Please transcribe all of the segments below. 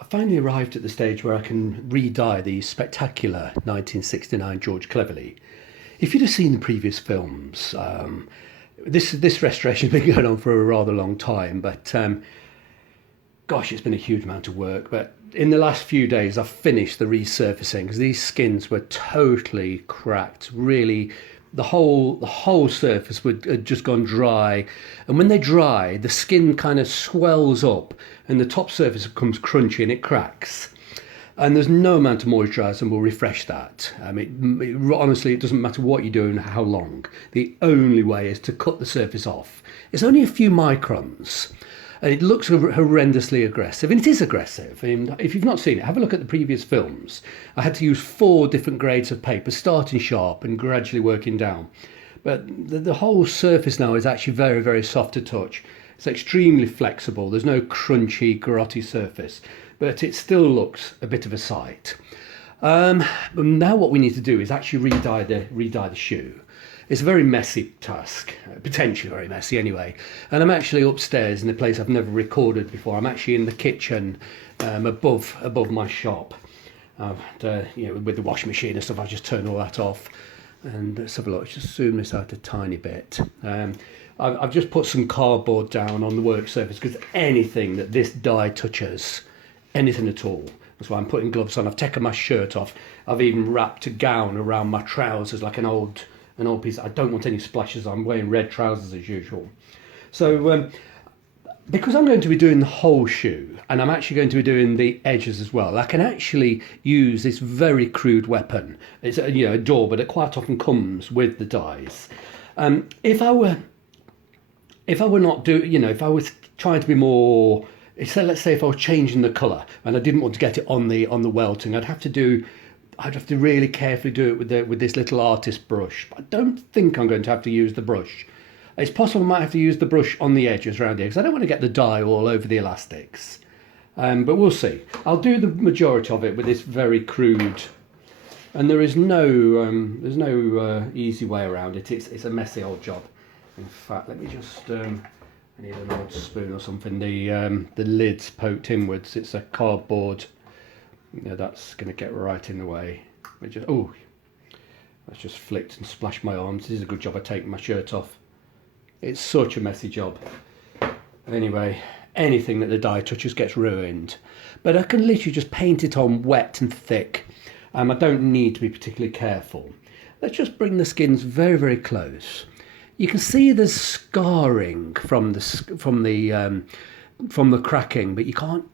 I finally arrived at the stage where I can re-dye the spectacular 1969 George Cleverley. If you'd have seen the previous films, this restoration has been going on for a rather long time, but gosh, it's been a huge amount of work. But in the last few days, I've finished the resurfacing because these skins were totally cracked. Really, the whole surface had just gone dry, and when they dry, the skin kind of swells up, and the top surface becomes crunchy and it cracks. And there's no amount of moisturiser will refresh that. Honestly, it doesn't matter what you do and how long. The only way is to cut the surface off. It's only a few microns. And it looks horrendously aggressive, and it is aggressive. And if you've not seen it, have a look at the previous films. I had to use 4 different grades of paper, starting sharp and gradually working down. But the whole surface now is actually very, very soft to touch. It's extremely flexible. There's no crunchy, grotty surface, but it still looks a bit of a sight. But now what we need to do is actually re-dye the shoe. It's a very messy task, potentially very messy anyway. And I'm actually upstairs in a place I've never recorded before. I'm actually in the kitchen above my shop. With the washing machine and stuff, I've just turned all that off. And let's have a look, let's just zoom this out a tiny bit. I've just put some cardboard down on the work surface because anything that this dye touches, anything at all, that's why I'm putting gloves on. I've taken my shirt off. I've even wrapped a gown around my trousers like an old piece. I don't want any splashes. I'm wearing red trousers as usual. So because I'm going to be doing the whole shoe, and I'm actually going to be doing the edges as well, I can actually use this very crude weapon. It's a door, but it quite often comes with the dyes. If I was trying to be more, let's say if I was changing the colour and I didn't want to get it on the welting, I'd have to really carefully do it with this little artist brush. But I don't think I'm going to have to use the brush. It's possible I might have to use the brush on the edges around here because I don't want to get the dye all over the elastics. But we'll see. I'll do the majority of it with this very crude, and there's no easy way around it. It's a messy old job. In fact, let me just. I need an old spoon or something. The lid's poked inwards. It's a cardboard. That's going to get right in the way. That's just flicked and splashed my arms. This is a good job of taking my shirt off. It's such a messy job. Anyway, anything that the dye touches gets ruined. But I can literally just paint it on wet and thick. I don't need to be particularly careful. Let's just bring the skins very, very close. You can see there's scarring from the cracking, but you can't.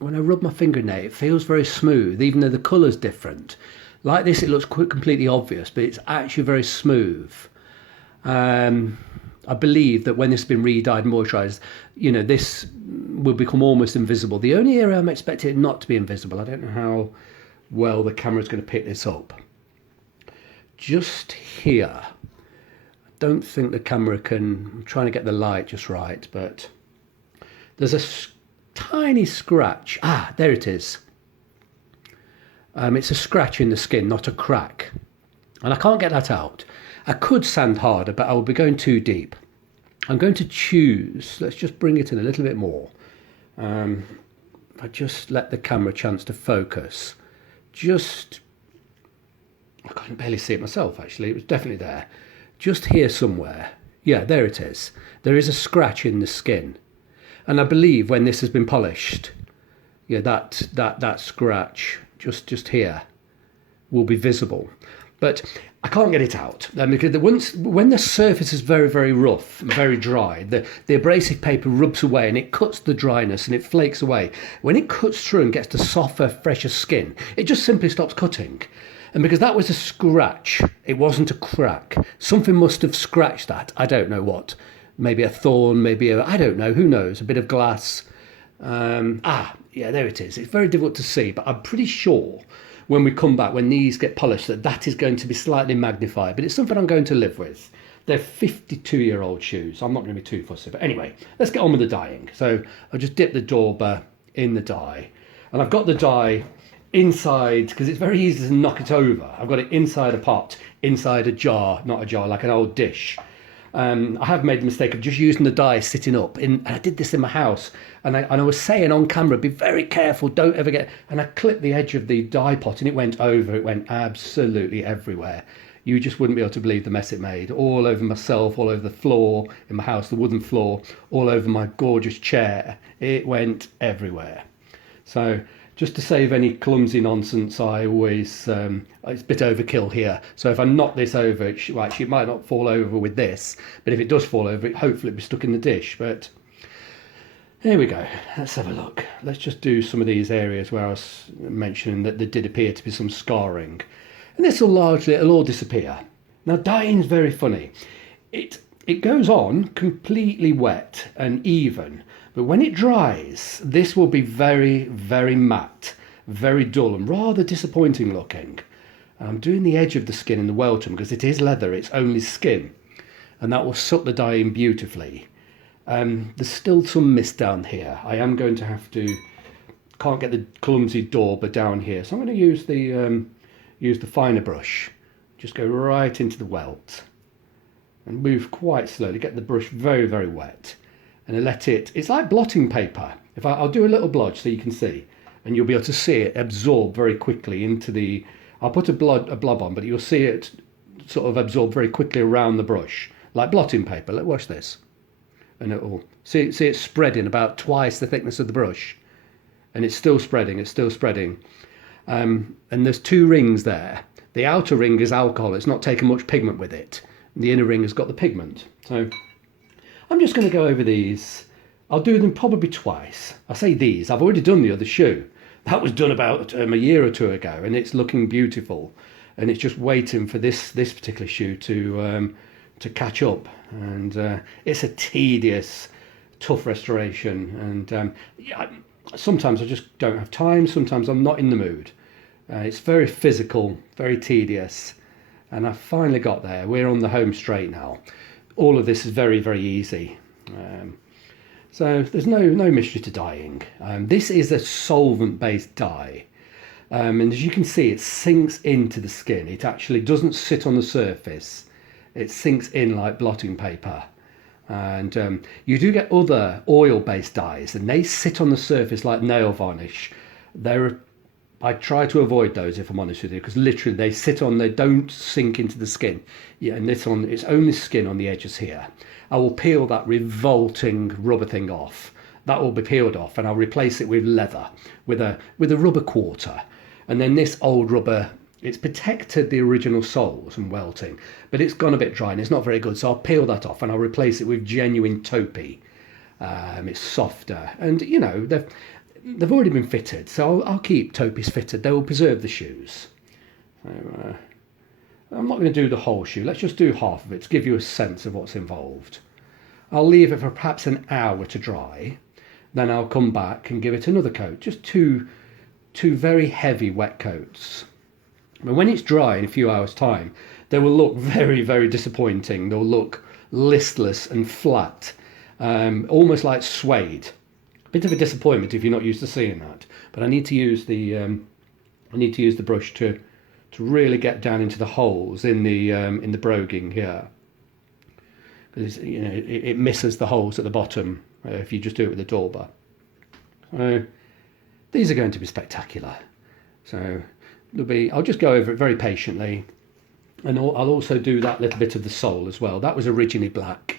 When I rub my fingernail, it feels very smooth, even though the colour's different. Like this, it looks completely obvious, but it's actually very smooth. I believe that when this has been re-dyed and moisturised, this will become almost invisible. The only area I'm expecting it not to be invisible, I don't know how well the camera's going to pick this up. Just here. I don't think the camera can. I'm trying to get the light just right, but there's a tiny scratch. There it is. It's a scratch in the skin, not a crack. And I can't get that out. I could sand harder, but I will be going too deep. I'm going to choose, let's just bring it in a little bit more. If I just let the camera a chance to focus. I can barely see it myself actually, it was definitely there. Just here somewhere. Yeah, there it is. There is a scratch in the skin. And I believe when this has been polished, that scratch just here will be visible. But I can't get it out because when the surface is very, very rough and very dry, the abrasive paper rubs away and it cuts the dryness and it flakes away. When it cuts through and gets to softer, fresher skin, it just simply stops cutting. And because that was a scratch, it wasn't a crack. Something must have scratched that. I don't know what. Maybe a thorn, I don't know, who knows, a bit of glass. Yeah, there it is. It's very difficult to see, but I'm pretty sure when we come back, when these get polished, that is going to be slightly magnified, but it's something I'm going to live with. They're 52-year-old shoes. I'm not going to be too fussy. But anyway, let's get on with the dyeing. So I'll just dip the dauber in the dye. And I've got the dye inside, because it's very easy to knock it over. I've got it inside a pot, inside a jar, not a jar, like an old dish. I have made the mistake of just using the dye sitting up. And I did this in my house, and I was saying on camera, be very careful, don't ever get... And I clipped the edge of the dye pot, and it went over. It went absolutely everywhere. You just wouldn't be able to believe the mess it made. All over myself, all over the floor in my house, the wooden floor, all over my gorgeous chair. It went everywhere. So just to save any clumsy nonsense, I always, it's a bit overkill here. So if I knock this over, it might not fall over with this, but if it does fall over, hopefully it'll be stuck in the dish. But here we go. Let's have a look. Let's just do some of these areas where I was mentioning that there did appear to be some scarring. And this will it'll all disappear. Now, dyeing's very funny. It goes on completely wet and even, but when it dries, this will be very, very matte, very dull and rather disappointing looking. And I'm doing the edge of the skin in the welton because it is leather, it's only skin, and that will suck the dye in beautifully. There's still some mist down here. I am going to have to, can't get the clumsy dauber down here, so I'm going to use the finer brush. Just go right into the welt and move quite slowly, get the brush very, very wet, and let it's like blotting paper. I'll do a little blotch so you can see, and you'll be able to see it absorb very quickly into the, I'll put a blob on, but you'll see it sort of absorb very quickly around the brush, like blotting paper. Let's watch this. And it'll, see it spreading about twice the thickness of the brush, and it's still spreading, and there's two rings there. The outer ring is alcohol, it's not taken much pigment with it. The inner ring has got the pigment. So I'm just going to go over these. I'll do them probably twice. I say these, I've already done the other shoe. That was done about a year or two ago, and it's looking beautiful. And it's just waiting for this particular shoe to catch up. And it's a tedious, tough restoration. And sometimes I just don't have time. Sometimes I'm not in the mood. It's very physical, very tedious. And I finally got there. We're on the home straight now. All of this is very, very easy. So there's no mystery to dyeing. This is a solvent-based dye. And as you can see, it sinks into the skin. It actually doesn't sit on the surface. It sinks in like blotting paper. And you do get other oil-based dyes, and they sit on the surface like nail varnish. I try to avoid those, if I'm honest with you, because literally they don't sink into the skin. Yeah, and it's only skin on the edges here. I will peel that revolting rubber thing off. That will be peeled off, and I'll replace it with leather, with a rubber quarter. And then this old rubber, it's protected the original soles and welting, but it's gone a bit dry and it's not very good. So I'll peel that off and I'll replace it with genuine taupey. It's softer, and you know they've already been fitted, so I'll keep taupeys fitted. They will preserve the shoes. So, I'm not going to do the whole shoe. Let's just do half of it to give you a sense of what's involved. I'll leave it for perhaps an hour to dry. Then I'll come back and give it another coat. Just two very heavy wet coats. But when it's dry in a few hours' time, they will look very, very disappointing. They'll look listless and flat, almost like suede. Bit of a disappointment if you're not used to seeing that. But I need to use the brush to really get down into the holes in the broguing here, because you know it misses the holes at the bottom if you just do it with a dauber. So these are going to be spectacular. So I'll just go over it very patiently, and I'll also do that little bit of the sole as well. That was originally black,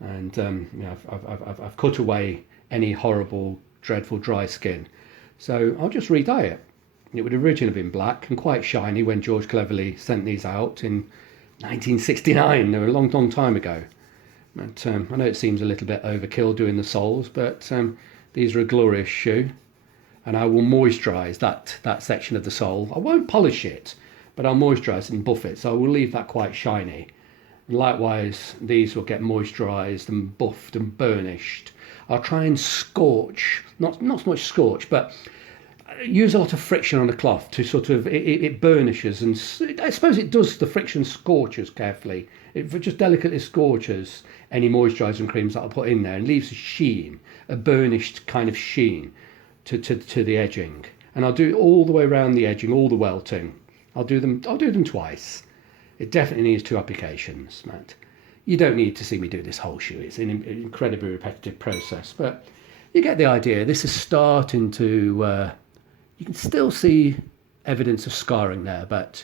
and you know, I've cut away any horrible, dreadful dry skin. So I'll just re-dye it. It would originally have been black and quite shiny when George Cleverly sent these out in 1969. They were a long, long time ago. But I know it seems a little bit overkill doing the soles, but these are a glorious shoe. And I will moisturise that section of the sole. I won't polish it, but I'll moisturise it and buff it. So I will leave that quite shiny. And likewise, these will get moisturised and buffed and burnished. I'll try and scorch, not so much scorch, but use a lot of friction on the cloth to sort of, it burnishes, and I suppose it does, the friction scorches carefully. It just delicately scorches any moisturising creams that I'll put in there and leaves a sheen, a burnished kind of sheen to the edging. And I'll do it all the way around the edging, all the welting. I'll do them twice. It definitely needs 2 applications, Matt. You don't need to see me do this whole shoe. It's an incredibly repetitive process, but you get the idea. This is starting to, you can still see evidence of scarring there, but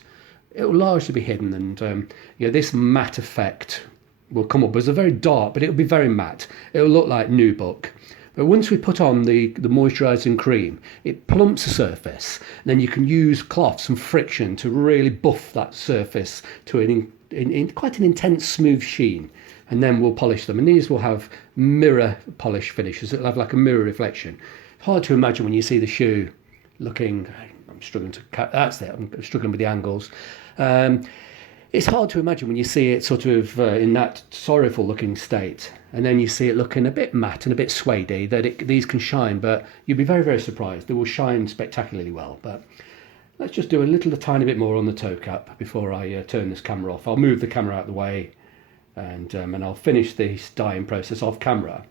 it will largely be hidden. And this matte effect will come up as a very dark, but it'll be very matte. It'll look like nubuck. But once we put on the moisturising cream, it plumps the surface. And then you can use cloths and friction to really buff that surface to quite an intense smooth sheen. And then we'll polish them. And these will have mirror polish finishes. It'll have like a mirror reflection. It's hard to imagine when you see the shoe looking... I'm struggling to... That's it. I'm struggling with the angles. It's hard to imagine when you see it sort of in that sorrowful looking state, and then you see it looking a bit matte and a bit suede-y, that these can shine, but you'll be very, very surprised. They will shine spectacularly well. But let's just do a tiny bit more on the toe cap before I turn this camera off. I'll move the camera out of the way, and I'll finish this dyeing process off camera.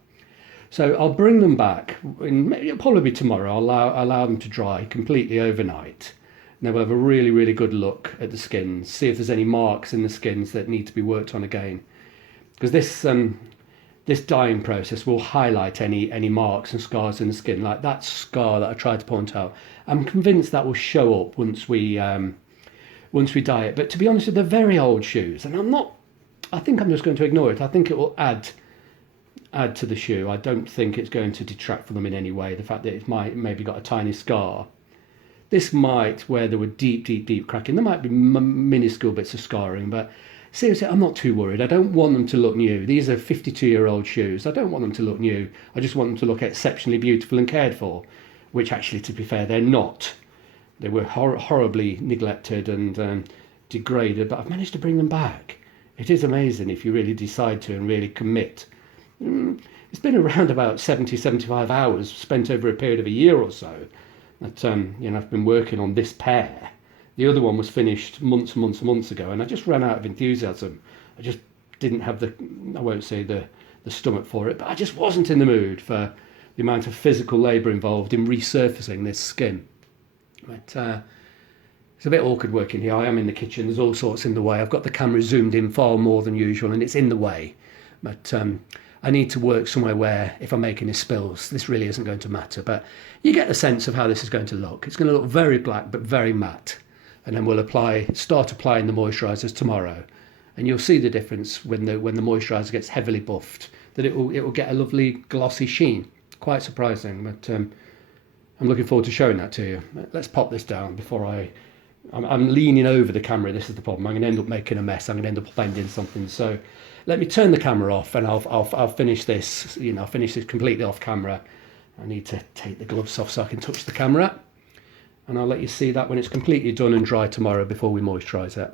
So I'll bring them back, it'll probably be tomorrow. I'll allow them to dry completely overnight. Now we'll have a really, really good look at the skins, see if there's any marks in the skins that need to be worked on again. Because this dyeing process will highlight any marks and scars in the skin, like that scar that I tried to point out. I'm convinced that will show up once we dye it. But to be honest, they're very old shoes, and I think I'm just going to ignore it. I think it will add to the shoe. I don't think it's going to detract from them in any way. The fact that it's maybe got a tiny scar. This might, where there were deep cracking, there might be minuscule bits of scarring, but seriously, I'm not too worried. I don't want them to look new. These are 52-year-old shoes. I don't want them to look new. I just want them to look exceptionally beautiful and cared for, which actually, to be fair, they're not. They were horribly neglected and degraded, but I've managed to bring them back. It is amazing if you really decide to and really commit. It's been around about 75 hours spent over a period of a year or so. That I've been working on this pair. The other one was finished months ago, and I just ran out of enthusiasm. I just didn't have I won't say the stomach for it, but I just wasn't in the mood for the amount of physical labour involved in resurfacing this skin. But it's a bit awkward working here. I am in the kitchen. There's all sorts in the way. I've got the camera zoomed in far more than usual, and it's in the way. But I need to work somewhere where, if I'm making any spills, this really isn't going to matter. But you get the sense of how this is going to look. It's going to look very black, but very matte. And then we'll start applying the moisturisers tomorrow. And you'll see the difference when the moisturiser gets heavily buffed, that it will get a lovely glossy sheen. Quite surprising, but I'm looking forward to showing that to you. Let's pop this down before I'm leaning over the camera. This is the problem. I'm going to end up making a mess. I'm going to end up bending something. So let me turn the camera off, and I'll finish this. I'll finish this completely off camera. I need to take the gloves off so I can touch the camera, and I'll let you see that when it's completely done and dry tomorrow before we moisturise it.